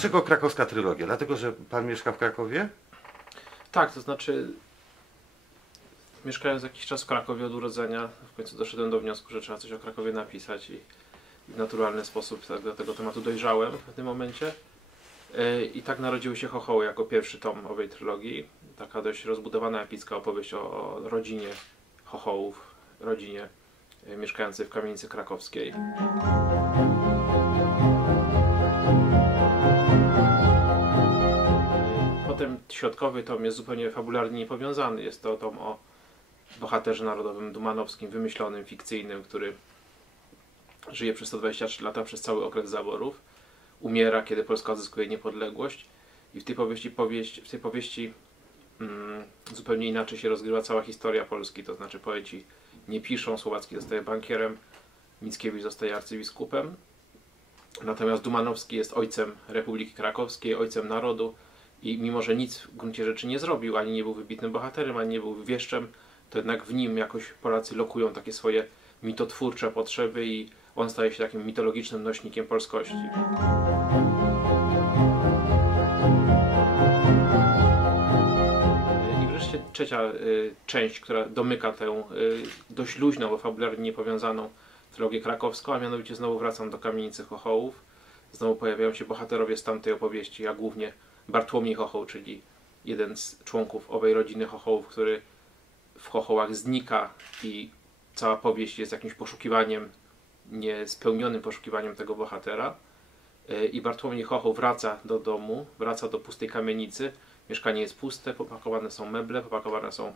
Dlaczego krakowska trylogia? Dlatego, że pan mieszka w Krakowie? Tak, to znaczy mieszkając jakiś czas w Krakowie od urodzenia, w końcu doszedłem do wniosku, że trzeba coś o Krakowie napisać i w naturalny sposób tak, do tego tematu dojrzałem w tym momencie. Yy, I tak narodziły się Chochoły jako pierwszy tom owej trylogii. Taka dość rozbudowana epicka opowieść o, rodzinie Chochołów, rodzinie yy, mieszkającej w kamienicy krakowskiej. Potem środkowy tom jest zupełnie fabularnie niepowiązany. Jest to tom o bohaterze narodowym Dumanowskim, wymyślonym, fikcyjnym, który żyje przez 123 lata, przez cały okres zaborów. Umiera, kiedy Polska odzyskuje niepodległość. I w tej powieści, powieść, w tej powieści mm, zupełnie inaczej się rozgrywa cała historia Polski. To znaczy poeci nie piszą, Słowacki zostaje bankierem, Mickiewicz zostaje arcybiskupem. Natomiast Dumanowski jest ojcem Republiki Krakowskiej, ojcem narodu i mimo, że nic w gruncie rzeczy nie zrobił, ani nie był wybitnym bohaterem, ani nie był wieszczem, to jednak w nim jakoś Polacy lokują takie swoje mitotwórcze potrzeby i on staje się takim mitologicznym nośnikiem polskości. I wreszcie trzecia y, część, która domyka tę y, dość luźną, bo fabularnie niepowiązaną trylogię krakowską, a mianowicie znowu wracam do kamienicy Chochołów. Znowu pojawiają się bohaterowie z tamtej opowieści, a głównie Bartłomiej Chochoł, czyli jeden z członków owej rodziny Chochołów, który w Chochołach znika i cała powieść jest jakimś poszukiwaniem, niespełnionym poszukiwaniem tego bohatera. I Bartłomiej Chochoł wraca do domu, wraca do pustej kamienicy. Mieszkanie jest puste, popakowane są meble, popakowane są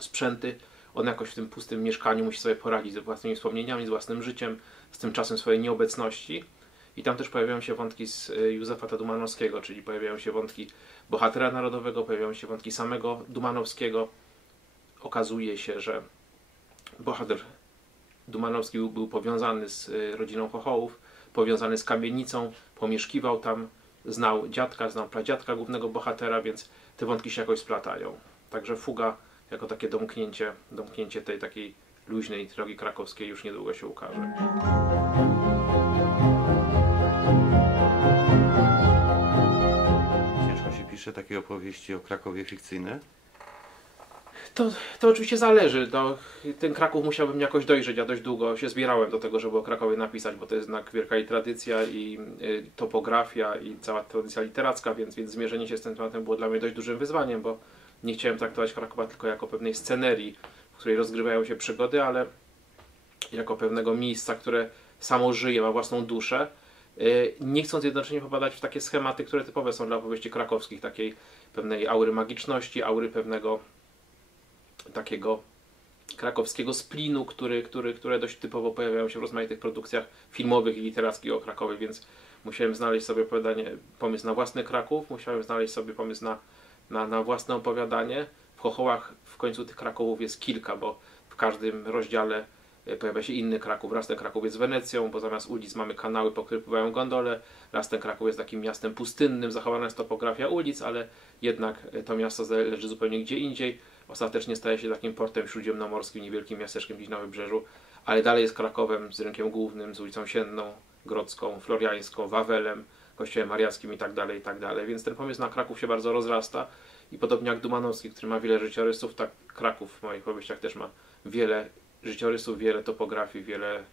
sprzęty. On jakoś w tym pustym mieszkaniu musi sobie poradzić ze własnymi wspomnieniami, z własnym życiem, z tym czasem swojej nieobecności. I tam też pojawiają się wątki z Józefa Tadumanowskiego, czyli pojawiają się wątki bohatera narodowego, pojawiają się wątki samego Dumanowskiego. Okazuje się, że bohater Dumanowski był, był powiązany z rodziną Chochołów, powiązany z kamienicą, pomieszkiwał tam, znał dziadka, znał pradziadka głównego bohatera, więc te wątki się jakoś splatają. Także fuga jako takie domknięcie, domknięcie tej takiej luźnej trylogii krakowskiej już niedługo się ukaże. Ciężko się pisze takie opowieści o Krakowie fikcyjne? To, to oczywiście zależy. To, ten Kraków musiałbym jakoś dojrzeć. Ja dość długo się zbierałem do tego, żeby o Krakowie napisać, bo to jest jednak wielka i tradycja i y, topografia i cała tradycja literacka, więc, więc zmierzenie się z tym tematem było dla mnie dość dużym wyzwaniem, bo nie chciałem traktować Krakowa tylko jako pewnej scenerii, w której rozgrywają się przygody, ale jako pewnego miejsca, które samo żyje, ma własną duszę, nie chcąc jednocześnie popadać w takie schematy, które typowe są dla opowieści krakowskich, takiej pewnej aury magiczności, aury pewnego takiego krakowskiego splinu, który, który, które dość typowo pojawiają się w rozmaitych produkcjach filmowych i literackich o Krakowie, więc musiałem znaleźć sobie opowiadanie, pomysł na własny Kraków, musiałem znaleźć sobie pomysł na, na, na własne opowiadanie. W Chochołach w końcu tych Krakowów jest kilka, bo w każdym rozdziale pojawia się inny Kraków. Raz ten Kraków jest Wenecją, bo zamiast ulic mamy kanały, po których pływają gondole. Raz ten Kraków jest takim miastem pustynnym, zachowana jest topografia ulic, ale jednak to miasto leży zupełnie gdzie indziej. Ostatecznie staje się takim portem śródziemnomorskim, niewielkim miasteczkiem gdzieś na wybrzeżu, ale dalej jest Krakowem z rynkiem głównym, z ulicą Sienną, Grodzką, Floriańską, Wawelem, Kościołem Mariackim i tak dalej, i tak dalej. Więc ten pomysł na Kraków się bardzo rozrasta i podobnie jak Dumanowski, który ma wiele życiorysów, tak Kraków w moich powieściach też ma wiele życiorysów, wiele topografii, wiele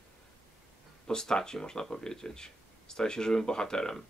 postaci, można powiedzieć. Staje się żywym bohaterem.